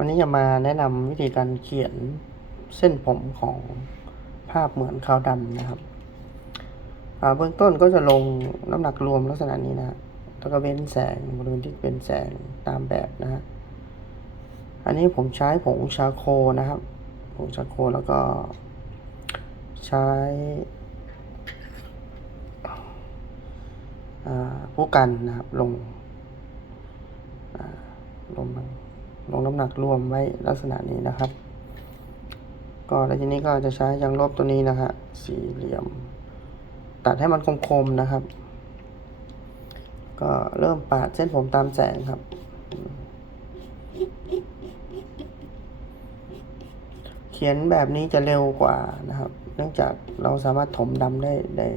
วันนี้จะมาแนะนำวิธีการเขียนเส้นผมของภาพเหมือนขาวดำนะครับเบื้องต้นก็จะลงน้ำหนักรวมลักษณะนี้นะฮะแล้วก็เว้นแสงบริเวณที่เป็นแสงตามแบบนะฮะอันนี้ผมใช้ผงชาโคนะครับผงชาโคแล้วก็ใช้ผู้กันนะครับลงลงมัน ลงน้ำหนักรวมไว้ลักษณะนี้นะครับ ก็แล้วทีนี้ก็จะใช้ยางลบตัวนี้นะฮะสี่เหลี่ยม ตัดให้มันคมๆนะครับ ก็เริ่มปาดเส้นผมตามแสงครับ เขียนแบบนี้จะเร็วกว่านะครับ เนื่องจากเราสามารถถมดำได้ได้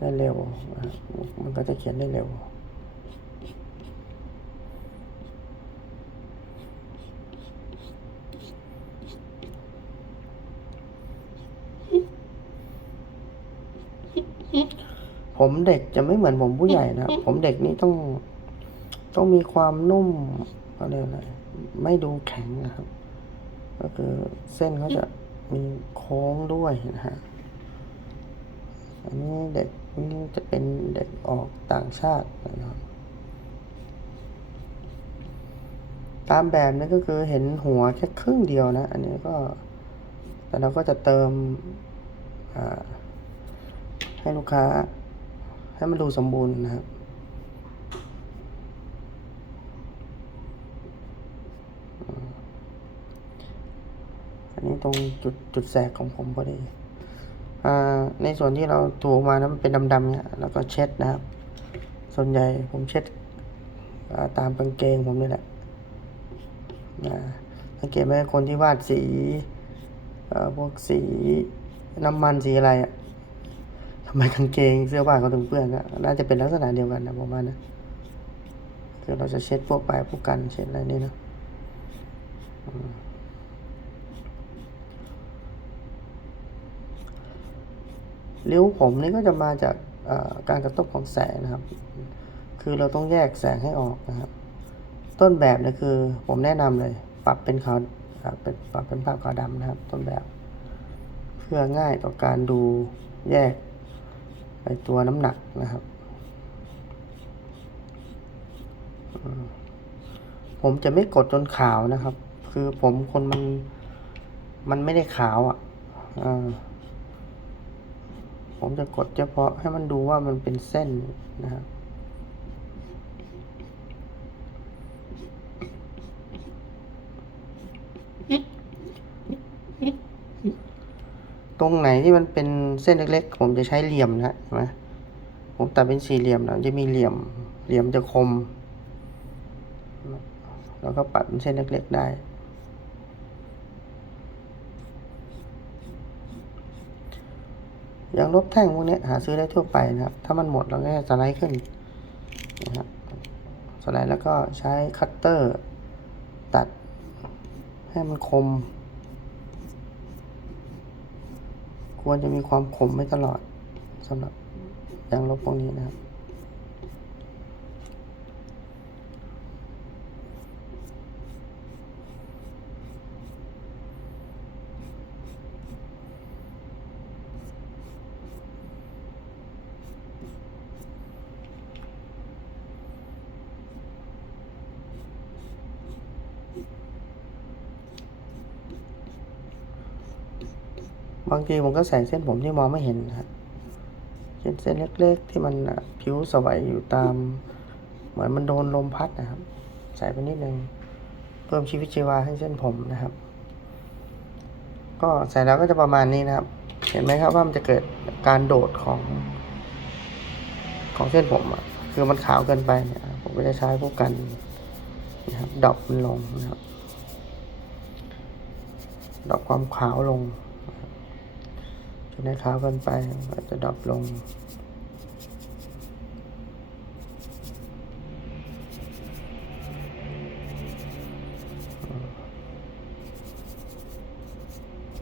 ได้เร็ว มันก็จะเขียนได้เร็ว ผมเด็กจะไม่เหมือนผมผู้ใหญ่นะครับผมเด็กนี่ต้อง ต้องมีความนุ่มอะไรอะไรไม่ดูแข็งนะครับ ก็คือเส้นเขาจะมีโค้งด้วยนะฮะ อันนี้เด็กนี่จะเป็นเด็กออกต่างชาตินะครับ ตามแบบนี้ก็คือเห็นหัวแค่ครึ่งเดียวนะ อันนี้ก็ แต่เราก็จะเติมอ่าให้ลูกค้า ให้มันดูสมบูรณ์นะครับอันนี้ตรงจุดจุดแสกของผมพอดีอ่าในส่วนที่เราถูออกมานะมันเป็นดำๆเนี่ยแล้วก็เช็ดนะครับ ส่วนใหญ่ผมเช็ดาตามกางเกงผมนี่แหละนะสังเกตไหมคนที่วาดสีพวกสีน้ำมันสีอะไรอะ ทำไมกางเกงเสื้อผ้าเขาถึงเปื้อนอะน่าจะเป็นลักษณะเดียวกันนะผมว่านะคือเราจะเช็ดพวกปลายพวกกันเช็ดอะไรนี่นะอืมริ้วผมนี่ก็จะมาจากการกระทบของแสงนะครับ คือเราต้องแยกแสงให้ออกนะครับ ต้นแบบเนี่ยคือผมแนะนำเลย ปรับเป็นขาวเป็นปรับเป็นภาพขาวดำนะครับ ต้นแบบ เพื่อง่ายต่อการดูแยก ไอตัวน้ำหนักนะครับ ผมจะไม่กดจนขาวนะครับ คือผมคนมัน มันไม่ได้ขาวอะอะผมจะกดเฉพาะให้มันดูว่ามันเป็นเส้นนะครับ ต รงไหนที่มันเป็นเส้นเล็กๆ ผมจะใช้เหลี่ยมนะเห็นไหมผมตัดเป็นสี่เหลี่ยมนะจะมีเหลี่ยม เหลี่ยมจะคม แล้วก็ปัดเป็นเส้นเล็กๆได้ อย่างลบแท่งพวกนี้หาซื้อได้ทั่วไปนะครับ ถ้ามันหมดเราก็สไลด์ขึ้นนะครับสไลด์แล้วก็ใช้คัตเตอร์ ตัดให้มันคม ควรจะมีความขมไม่ตลอดสำหรับยางลบพวกนี้นะครับ บางทีผมก็ใส่เส้นผมที่มองไม่เห็นครับเช่นเส้นเล็ก ๆ ที่มันผิวสวยอยู่ตาม เหมือนมันโดนลมพัดนะครับ ใส่ไปนิดนึงเพิ่มชีวิตชีวาให้เส้นผมนะครับ ก็ใส่แล้วก็จะประมาณนี้นะครับ เห็นไหมครับว่ามันจะเกิดการโดดของ ของเส้นผมอะคือมันขาวเกินไปเนี่ยผมก็จะใช้พวกกันนะครับดอกมันลงนะครับดรอปความขาวลง จนให้ขาวเกินไปก็จะดรอปลง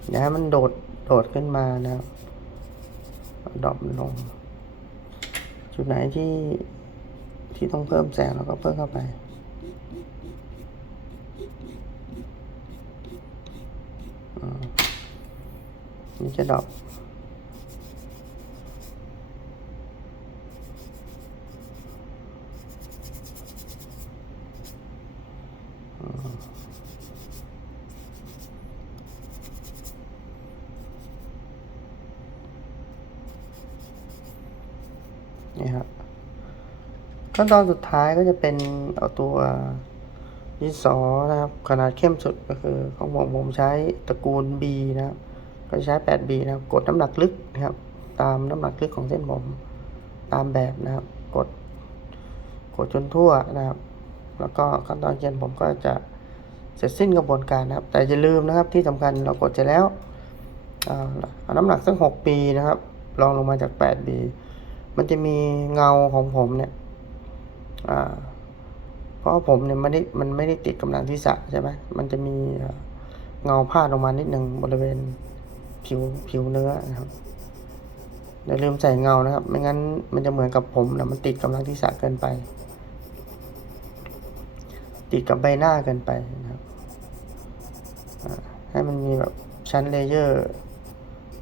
อย่าให้มันโดด โดดขึ้นมานะครับดรอปมันลง จุดไหนที่ที่ต้องเพิ่มแสงเราก็เพิ่มเข้าไป นี่จะดรอปนี่ครับขั้นตอนสุดท้ายก็จะเป็นเอาตัวดินสอนะครับ ขนาดเข้มสุดก็คือของผมผมใช้ตระกูล B นะครับ ก็ใช้ 8B นะครับกดน้ำหนักลึกนะครับ ตามน้ำหนักลึกของเส้นผม ตามแบบนะครับ กด กดจนทั่วนะครับ แล้วก็ขั้นตอนเขียนผมก็จะเสร็จสิ้นกระบวนการนะครับ แต่อย่าลืมนะครับที่สำคัญเรากดเสร็จแล้วเอาน้ำหนักสัก 6B นะครับลองลงมาจาก 8B มันจะมีเงาของผมเนี่ยเพราะผมเนี่ยไม่ได้มันไม่ได้ติดกำลังที่สะใช่ไหมมันจะมีเอ่อเงาพาดลงมานิดหนึ่งบริเวณ ผิวผิวเนื้อนะครับอย่าลืมใส่เงานะครับ ไม่งั้นมันจะเหมือนกับผมนะมันติดกำลังที่สะเกินไป ติดกับใบหน้าเกินไปนะครับให้มันมีแบบชั้นเลเยอร์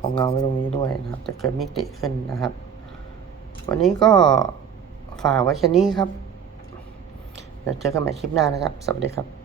ของเงาไว้ตรงนี้ด้วยนะครับ จะเกิดมิติขึ้นนะครับ วันนี้ก็ฝากไว้แค่นี้ครับเดี๋ยวเจอกันใหม่คลิปหน้านะครับ สวัสดีครับ